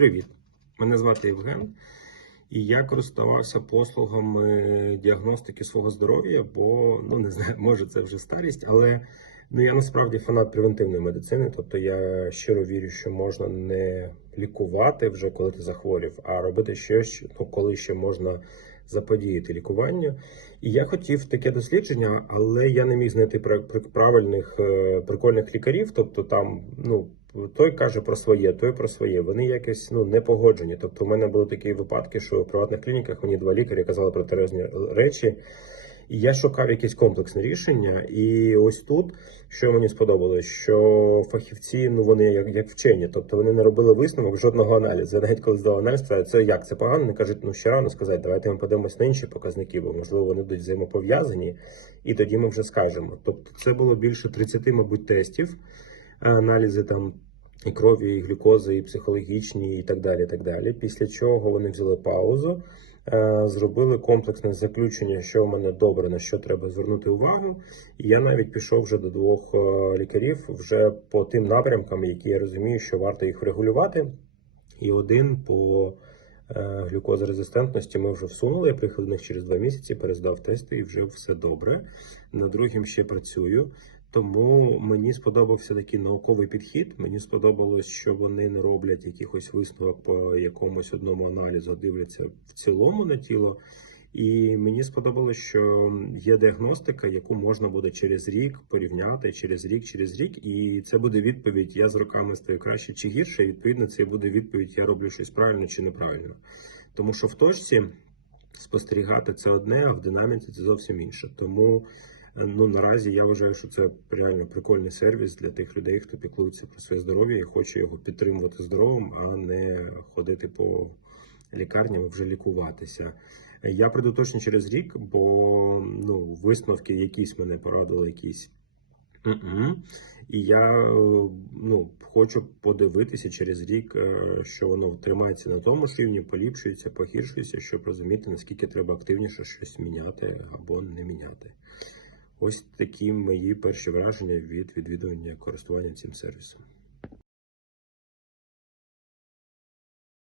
Привіт! Мене звати Євген, і я користувався послугами діагностики свого здоров'я, бо ну не знаю, може це вже старість, але ну я насправді фанат превентивної медицини. Тобто я щиро вірю, що можна не лікувати вже коли ти захворів, а робити щось, ну коли ще можна заподіяти лікування. І я хотів таке дослідження, але я не міг знайти пра- пра- правильних е, прикольних лікарів. Тобто там, ну той каже про своє, той про своє. Вони якось ну не погоджені. Тобто, у мене були такі випадки, що в приватних клініках мені два лікарі казали про терезні речі. І я шукав якесь комплексне рішення. І ось тут, що мені сподобалось, що фахівці, ну вони як, як вчені, тобто вони не робили висновок жодного аналізу. Я навіть коли здав аналіз, це як це погано? Вони кажуть, ну ще рано сказати, давайте ми подивимось на інші показники, бо можливо вони будуть взаємопов'язані, і тоді ми вже скажемо. Тобто, це було більше 30, мабуть, тестів, аналізи там. І крові, і глюкози, і психологічні, і так далі. і так далі. Після чого вони взяли паузу, е, зробили комплексне заключення, що в мене добре, на що треба звернути увагу. І я навіть пішов вже до двох е, лікарів вже по тим напрямкам, які я розумію, що варто їх врегулювати. І один по е, глюкозорезистентності ми вже всунули. Я приїхав них через два місяці, перездав тести і вже все добре. На другим ще працюю. Тому мені сподобався такий науковий підхід. Мені сподобалось, що вони не роблять якихось висновок по якомусь одному аналізу, дивляться в цілому на тіло. І мені сподобалось, що є діагностика, яку можна буде через рік порівняти, через рік, через рік, і це буде відповідь: я з роками стаю краще чи гірше. І відповідно, це буде відповідь: я роблю щось правильно чи неправильно. Тому що в точці спостерігати це одне, а в динаміці це зовсім інше. Тому ну наразі я вважаю, що це реально прикольний сервіс для тих людей, хто піклується про своє здоров'я і хоче його підтримувати здоровим, а не ходити по лікарням вже лікуватися. Я прийду точно через рік, бо ну висновки якісь мене порадили, якісь. Мгм. І я ну, хочу подивитися через рік, е, що воно тримається на тому ж рівні, поліпшується, погіршується, щоб розуміти, наскільки треба активніше щось міняти або не міняти. Ось такі мої перші враження від відвідування користування цим сервісом.